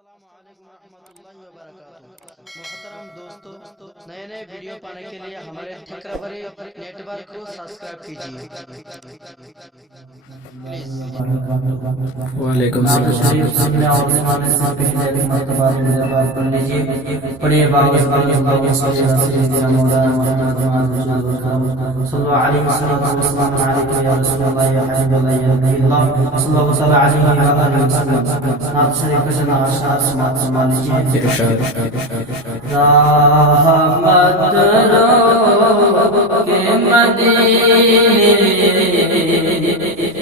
السلام علیکم ورحمۃ اللہ وبرکاتہ۔ محترم دوستو، نئے نئے ویڈیو پانے کے لیے ہمارے ٹھیکربری نیٹ ورک کو سبسکرائب کیجیے پلیز۔ وعلیکم رحمت رو کے مدینے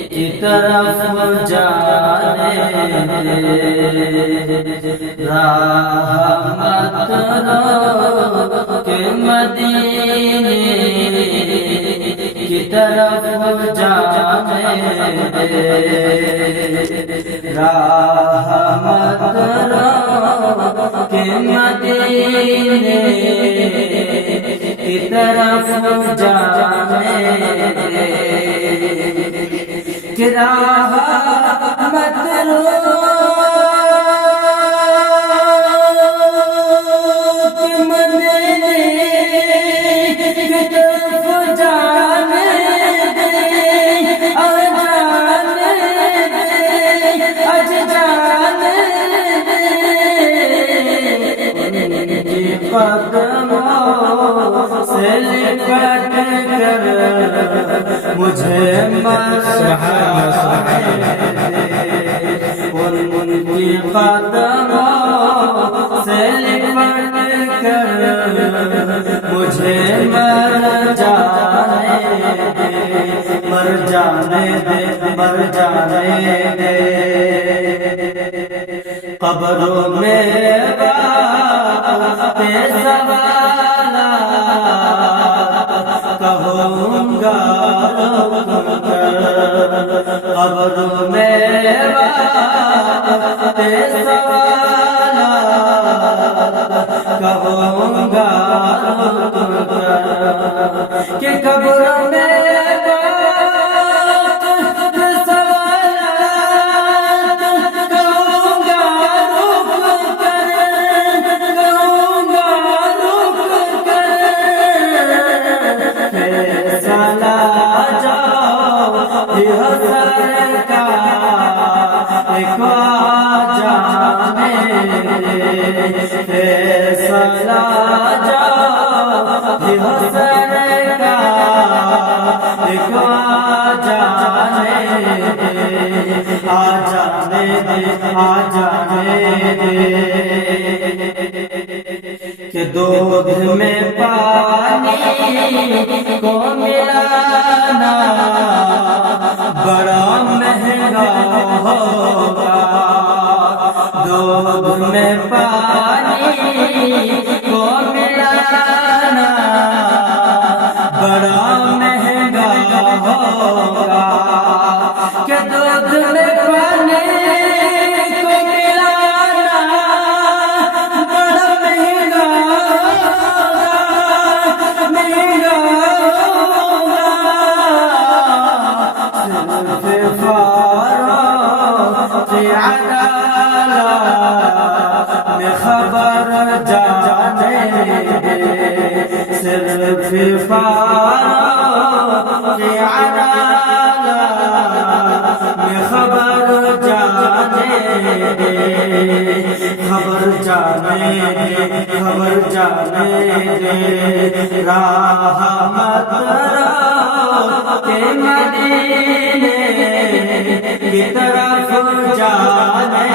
کی طرف جانے رحمت رو کے مدینے کی طرف جانے رحمت رو کے مدینے کی طرف جانے کہ رحمت رو کے مدینے کی طرف جانے قدموں سے لپٹ کر مجھے ان کی قدموں سے لپٹ کر مجھے مر جانے دے قبروں میں کہوں گا قبر میں کہوں گا کہ قبر میں کہ دودھ میں پانی کو ملانا بڑا مہنگا ہوگا دودھ میں پانی کو ملانا بڑا مہنگا ہوگا کہ دودھ میں پانی خبر جانے صرف فاروق عدالت میں خبر جانے رحمت رو کے مدینے کی طرف جانے